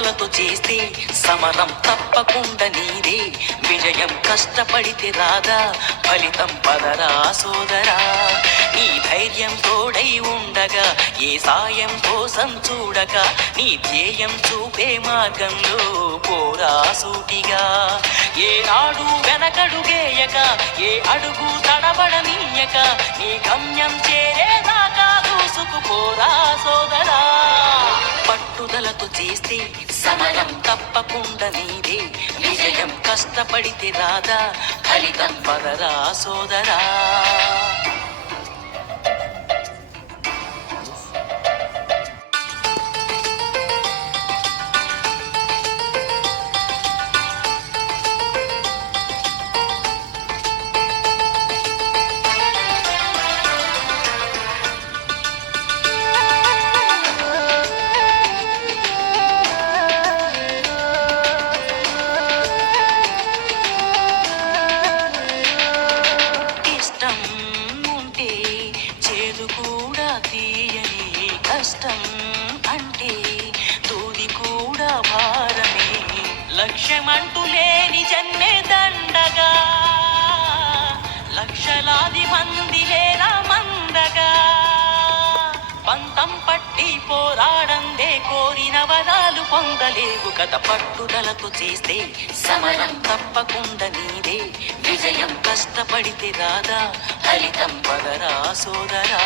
పట్టుదలతో చేస్తే సమరం తప్పకుండా నీదే విజయం. కష్టపడితే రాదా ఫలితం, పదరా సోదరా. నీ ధైర్యం తోడై ఉండగా ఏ సాయం కోసం చూడక నీ ధ్యేయం చూపే మార్గంలో పోరా సూటిగా. ఏనాడు వెనకడుగేయక ఏ అడుగు తడబడనీయక నీ గమ్యం చేరేదాకా దూసుకుపోరా సోదరా. పట్టుదలతో చేస్తే సమయం తప్పకుండా నీదే విజయం. కష్టపడితే రాదా ఫలితం, పదరా సోదరా. తీయని కష్టం అంటే తూది కూడా భారమే. లక్ష్యమంటూ లేని జన్మే దండగా, లక్షలాది మంది లేరా మందగా. పంతం పట్టి పోరాడందే కోరిన వరాలు పొందలేవు కదా. పట్టుదలతో చేస్తే సమరం తప్పకుండా నీదే విజయం. కష్టపడితే రాదా ఫలితం, పదరా సోదరా.